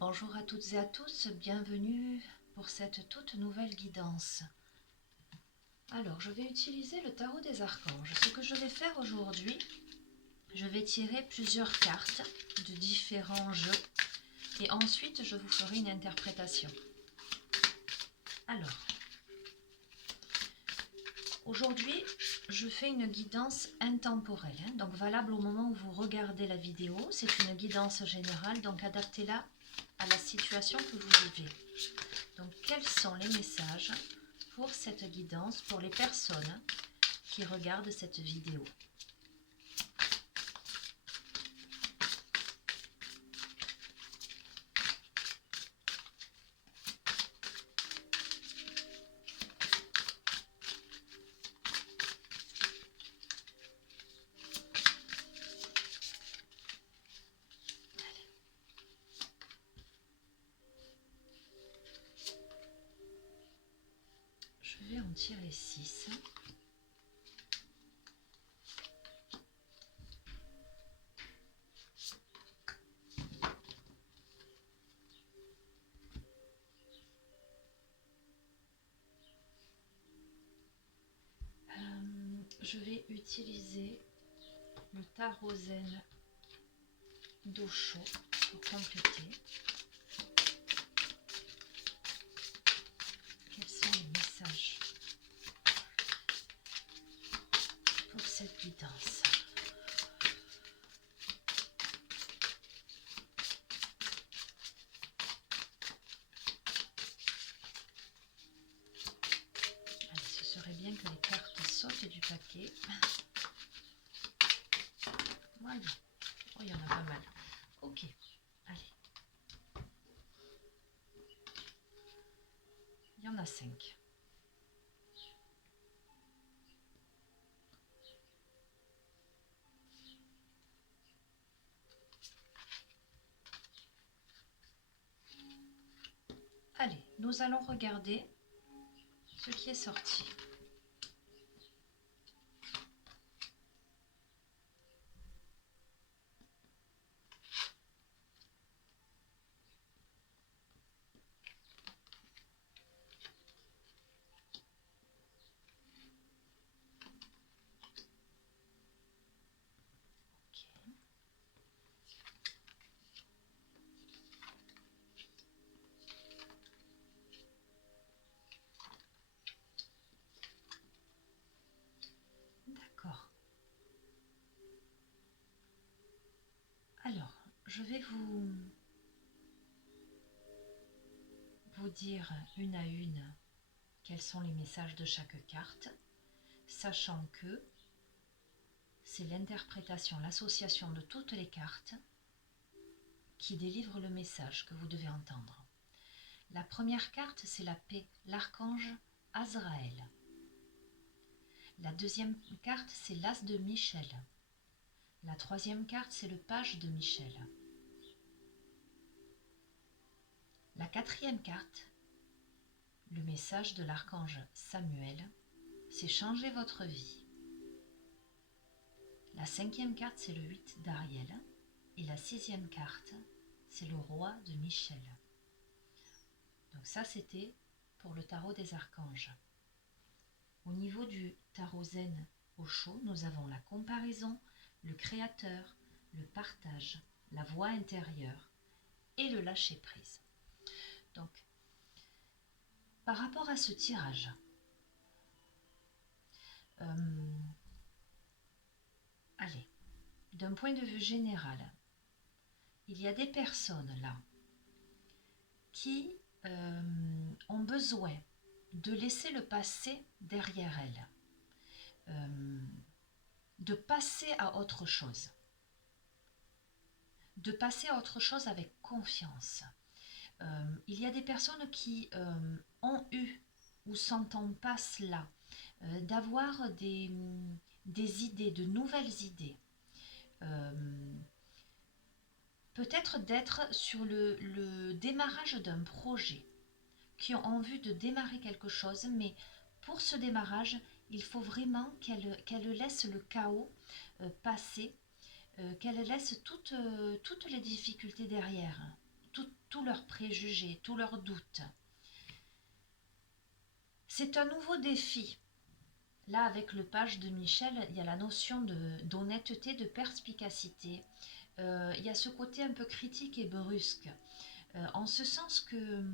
Bonjour à toutes et à tous, bienvenue pour cette toute nouvelle guidance. Alors, je vais utiliser le tarot des archanges. Ce que je vais faire aujourd'hui, je vais tirer plusieurs cartes de différents jeux et ensuite je vous ferai une interprétation. Alors, aujourd'hui, je fais une guidance intemporelle, donc valable au moment où vous regardez la vidéo. C'est une guidance générale, donc adaptez-la à la situation que vous vivez. Donc, quels sont les messages pour cette guidance pour les personnes qui regardent cette vidéo? Je vais en tirer 6. Je vais utiliser le tarot zen d'Osho pour compléter. Quels sont les messages pour cette guidance? Allez, ce serait bien que les cartes sautent du paquet. Voilà. Oh, il y en a pas mal. Ok. Allez. Il y en a 5. Allez, nous allons regarder ce qui est sorti. Ok. D'accord. Alors, je vais vous dire une à une quels sont les messages de chaque carte, sachant que c'est l'interprétation, l'association de toutes les cartes qui délivre le message que vous devez entendre. La première carte, c'est la paix, l'archange Azraël. La deuxième carte, c'est l'as de Michel. La troisième carte, c'est le page de Michel. La quatrième carte, le message de l'archange Samuel, c'est changer votre vie. La cinquième carte, c'est le 8 d'Ariel. Et la sixième carte, c'est le roi de Michel. Donc ça, c'était pour le tarot des archanges. Au niveau du tarot zen Osho, nous avons la comparaison, le créateur, le partage, la voix intérieure et le lâcher-prise. Donc, par rapport à ce tirage, allez, d'un point de vue général, il y a des personnes là qui ont besoin de laisser le passé derrière elles, de passer à autre chose, avec confiance. Il y a des personnes qui ont eu ou sont en passe là, d'avoir des idées, de nouvelles idées, peut-être d'être sur le démarrage d'un projet, qui ont envie de démarrer quelque chose, mais pour ce démarrage, il faut vraiment qu'elle laisse le chaos passer, qu'elle laisse toutes les difficultés derrière, tous leurs préjugés, tous leurs doutes. C'est un nouveau défi. Là, avec le page de Michel, il y a la notion d'honnêteté, de perspicacité. Il y a ce côté un peu critique et brusque. En ce sens que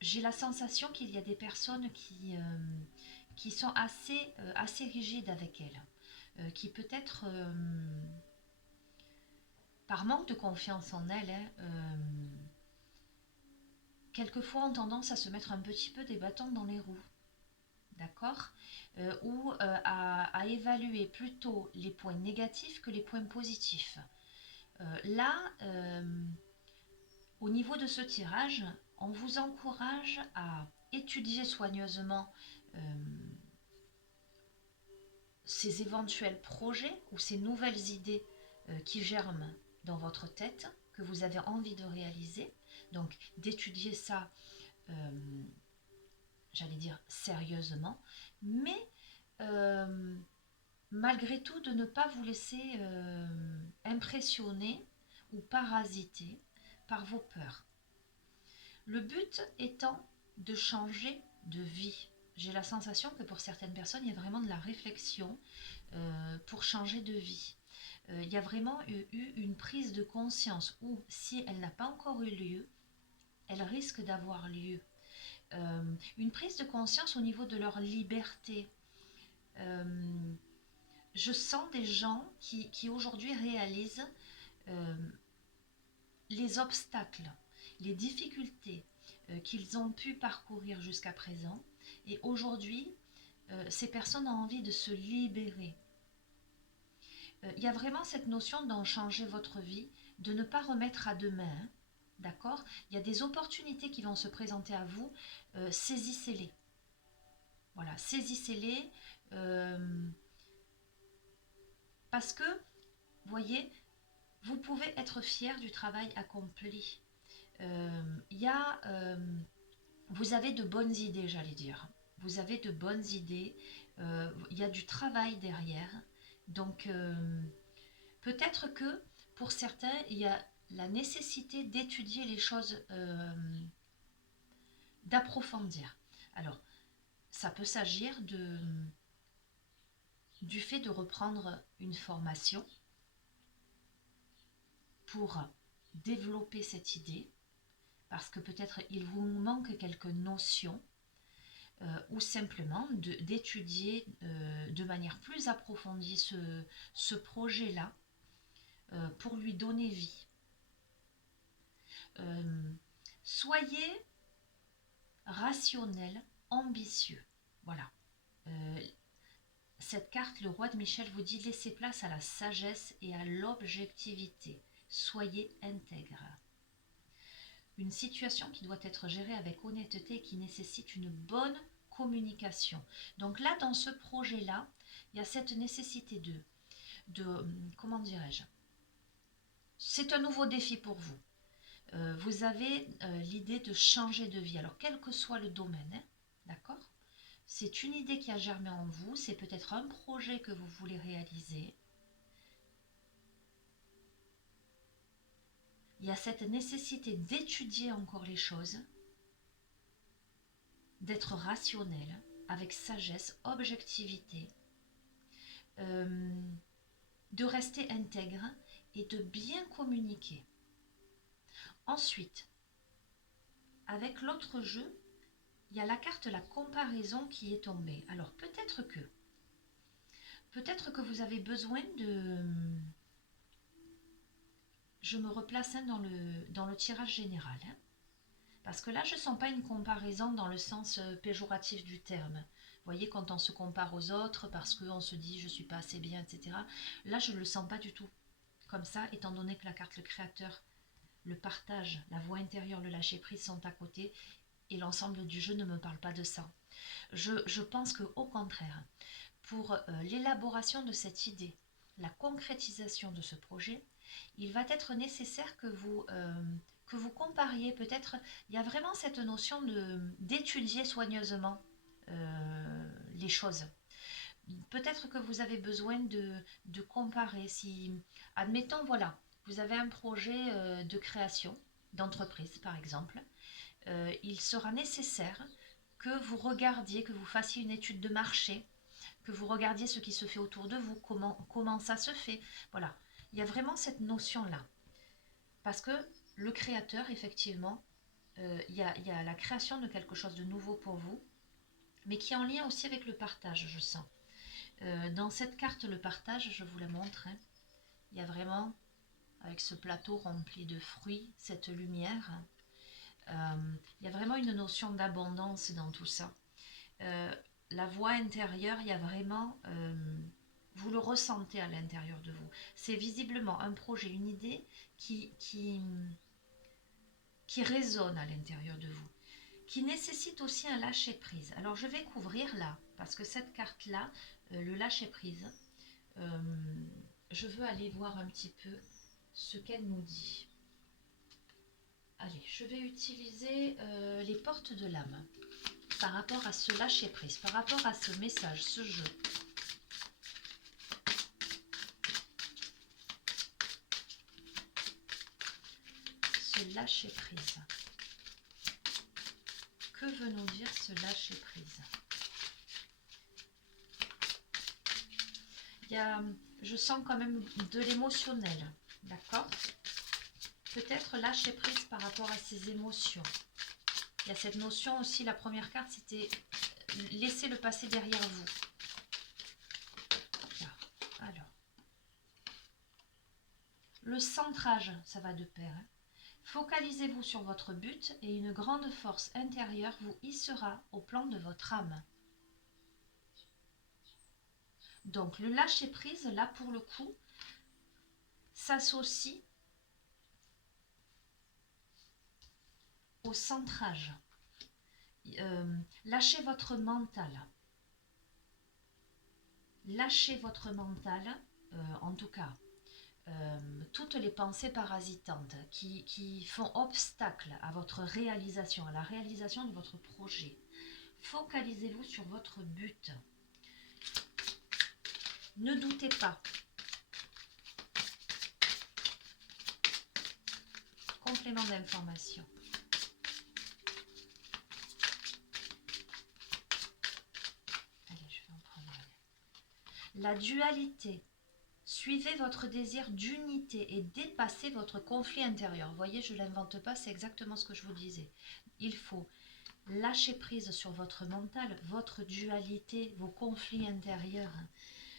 j'ai la sensation qu'il y a des personnes qui sont assez rigides avec elles, qui peut-être, par manque de confiance en elles, quelquefois ont tendance à se mettre un petit peu des bâtons dans les roues. D'accord, ou à évaluer plutôt les points négatifs que les points positifs. Là, au niveau de ce tirage, on vous encourage à étudier soigneusement ces éventuels projets ou ces nouvelles idées qui germent dans votre tête, que vous avez envie de réaliser. Donc, d'étudier ça, j'allais dire sérieusement, mais malgré tout de ne pas vous laisser impressionner ou parasiter par vos peurs. Le but étant de changer de vie. J'ai la sensation que pour certaines personnes, il y a vraiment de la réflexion pour changer de vie. Il y a vraiment eu une prise de conscience où, si elle n'a pas encore eu lieu, elle risque d'avoir lieu. Une prise de conscience au niveau de leur liberté. Je sens des gens qui aujourd'hui réalisent les obstacles, les difficultés qu'ils ont pu parcourir jusqu'à présent. Et aujourd'hui, ces personnes ont envie de se libérer. Il y a vraiment cette notion d'en changer votre vie, de ne pas remettre à demain. D'accord ? Il y a des opportunités qui vont se présenter à vous, saisissez-les. Voilà, saisissez-les. Parce que, vous voyez, vous pouvez être fier du travail accompli. Vous avez de bonnes idées, j'allais dire. Vous avez de bonnes idées. Il y a du travail derrière. Donc, peut-être que pour certains, il y a la nécessité d'étudier les choses, d'approfondir. Alors, ça peut s'agir du fait de reprendre une formation pour développer cette idée, parce que peut-être il vous manque quelques notions, ou simplement d'étudier de manière plus approfondie ce projet-là pour lui donner vie. Soyez rationnel, ambitieux. Voilà. Cette carte, le roi de Michel, vous dit laissez place à la sagesse et à l'objectivité. Soyez intègre. Une situation qui doit être gérée avec honnêteté et qui nécessite une bonne communication. Donc là, dans ce projet-là, il y a cette nécessité comment dirais-je, c'est un nouveau défi pour vous. Vous avez l'idée de changer de vie. Alors, quel que soit le domaine, hein, d'accord ? C'est une idée qui a germé en vous, c'est peut-être un projet que vous voulez réaliser. Il y a cette nécessité d'étudier encore les choses, d'être rationnel, avec sagesse, objectivité, de rester intègre et de bien communiquer. Ensuite, avec l'autre jeu, il y a la carte la comparaison qui est tombée. Alors peut-être que vous avez besoin de... Je me replace dans le tirage général. Hein, parce que là, je ne sens pas une comparaison dans le sens péjoratif du terme. Vous voyez, quand on se compare aux autres parce qu'on se dit « je ne suis pas assez bien », etc. Là, je ne le sens pas du tout comme ça, étant donné que la carte le créateur, le partage, la voix intérieure, le lâcher-prise sont à côté et l'ensemble du jeu ne me parle pas de ça. Je pense qu'au contraire, pour l'élaboration de cette idée, la concrétisation de ce projet, il va être nécessaire que vous compariez. Peut-être, il y a vraiment cette notion d'étudier soigneusement les choses. Peut-être que vous avez besoin de comparer. Si, admettons, voilà, vous avez un projet de création d'entreprise, par exemple, il sera nécessaire que vous regardiez, que vous fassiez une étude de marché, que vous regardiez ce qui se fait autour de vous, comment ça se fait. Voilà, il y a vraiment cette notion-là. Parce que le créateur, effectivement, il y a la création de quelque chose de nouveau pour vous, mais qui est en lien aussi avec le partage, je sens. Dans cette carte, le partage, je vous la montre, hein, il y a vraiment, avec ce plateau rempli de fruits, cette lumière, il y a vraiment une notion d'abondance dans tout ça. La voix intérieure, il y a vraiment, vous le ressentez à l'intérieur de vous. C'est visiblement un projet, une idée qui résonne à l'intérieur de vous, qui nécessite aussi un lâcher-prise. Alors je vais couvrir là, parce que cette carte-là, le lâcher-prise, je veux aller voir un petit peu ce qu'elle nous dit. Allez, je vais utiliser les portes de l'âme par rapport à ce lâcher-prise, par rapport à ce message, ce jeu. Ce lâcher-prise. Que veut nous dire ce lâcher-prise? Je sens quand même de l'émotionnel, d'accord? Peut-être lâcher prise par rapport à ses émotions. Il y a cette notion aussi, la première carte, c'était laisser le passé derrière vous. Là, alors. Le centrage, ça va de pair. Hein. Focalisez-vous sur votre but et une grande force intérieure vous hissera au plan de votre âme. Donc le lâcher prise, là pour le coup, s'associe au centrage. Lâchez votre mental. Lâchez votre mental, en tout cas, toutes les pensées parasitantes qui font obstacle à votre réalisation, à la réalisation de votre projet. Focalisez-vous sur votre but. Ne doutez pas. Complément d'information. Allez, je vais en prendre une. La dualité. Suivez votre désir d'unité et dépassez votre conflit intérieur. Vous voyez, je ne l'invente pas, c'est exactement ce que je vous disais. Il faut lâcher prise sur votre mental, votre dualité, vos conflits intérieurs.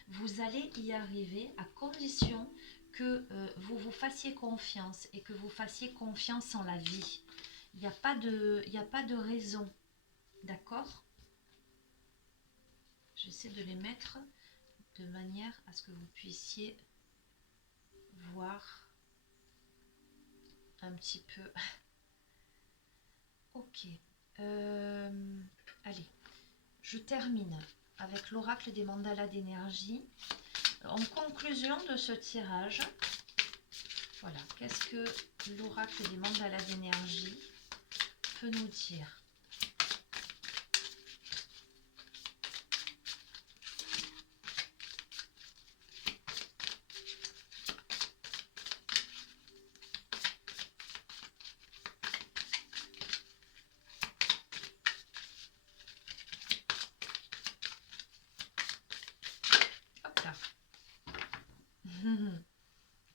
Vous allez y arriver à condition que vous vous fassiez confiance et que vous fassiez confiance en la vie. Il n'y a pas de raison. D'accord? J'essaie de les mettre de manière à ce que vous puissiez voir un petit peu. Ok. Allez, je termine avec l'oracle des mandalas d'énergie. En conclusion de ce tirage, voilà, qu'est-ce que l'oracle des mandalas d'énergie peut nous dire? Hop là.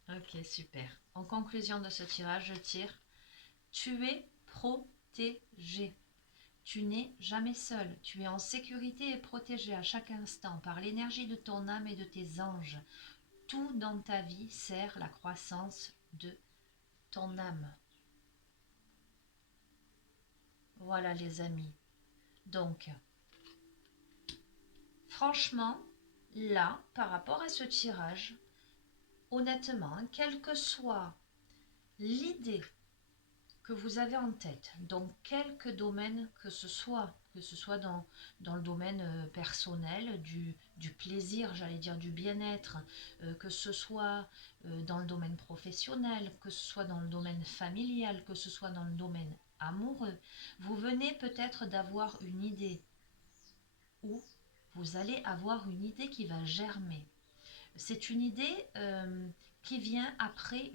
Ok, super. En conclusion de ce tirage, je tire. Tu es protégé. Tu n'es jamais seul. Tu es en sécurité et protégé à chaque instant par l'énergie de ton âme et de tes anges. Tout dans ta vie sert la croissance de ton âme. Voilà les amis. Donc, franchement, là, par rapport à ce tirage, honnêtement, quelle que soit l'idée que vous avez en tête, dans quelque domaine que ce soit dans le domaine personnel, du plaisir, j'allais dire du bien-être, que ce soit dans le domaine professionnel, que ce soit dans le domaine familial, que ce soit dans le domaine amoureux, vous venez peut-être d'avoir une idée ou vous allez avoir une idée qui va germer. C'est une idée qui vient après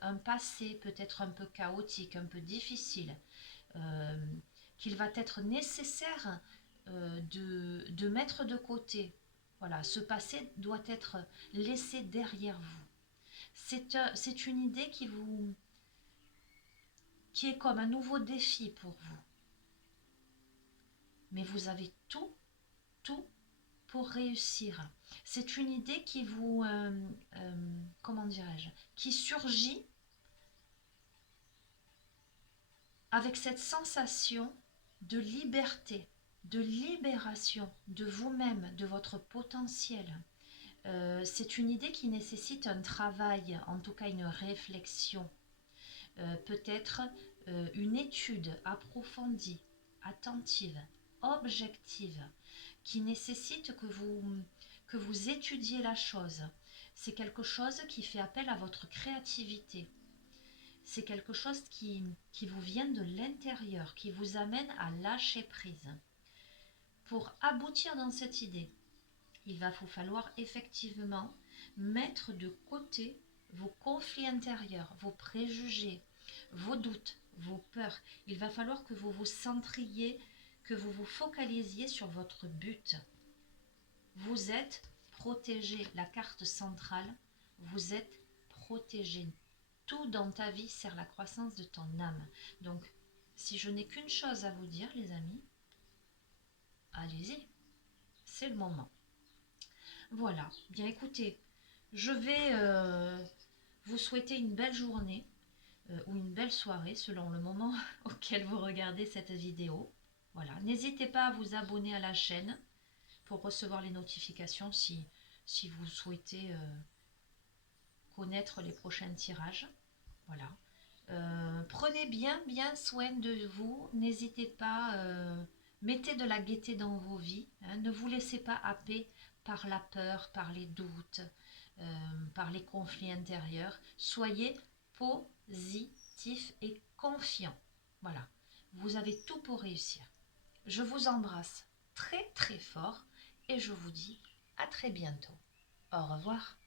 un passé peut-être un peu chaotique, un peu difficile, qu'il va être nécessaire de mettre de côté. Voilà, ce passé doit être laissé derrière vous. C'est une idée qui est comme un nouveau défi pour vous. Mais vous avez tout pour réussir. C'est une idée qui vous, comment dirais-je, qui surgit avec cette sensation de liberté, de libération de vous-même, de votre potentiel. C'est une idée qui nécessite un travail, en tout cas une réflexion, peut-être une étude approfondie, attentive, objective, qui nécessite que vous étudiez la chose. C'est quelque chose qui fait appel à votre créativité. C'est quelque chose qui vous vient de l'intérieur, qui vous amène à lâcher prise. Pour aboutir dans cette idée, il va vous falloir effectivement mettre de côté vos conflits intérieurs, vos préjugés, vos doutes, vos peurs. Il va falloir que vous vous centriez, que vous vous focalisiez sur votre but. Vous êtes protégé, la carte centrale, vous êtes protégé. Tout dans ta vie sert la croissance de ton âme. Donc, si je n'ai qu'une chose à vous dire, les amis, allez-y, c'est le moment. Voilà, bien écoutez, je vais vous souhaiter une belle journée ou une belle soirée selon le moment auquel vous regardez cette vidéo. Voilà, n'hésitez pas à vous abonner à la chaîne pour recevoir les notifications si vous souhaitez connaître les prochains tirages. Voilà. Prenez bien soin de vous. N'hésitez pas, mettez de la gaieté dans vos vies. Hein, ne vous laissez pas happer par la peur, par les doutes, par les conflits intérieurs. Soyez positif et confiant. Voilà. Vous avez tout pour réussir. Je vous embrasse très fort et je vous dis à très bientôt. Au revoir.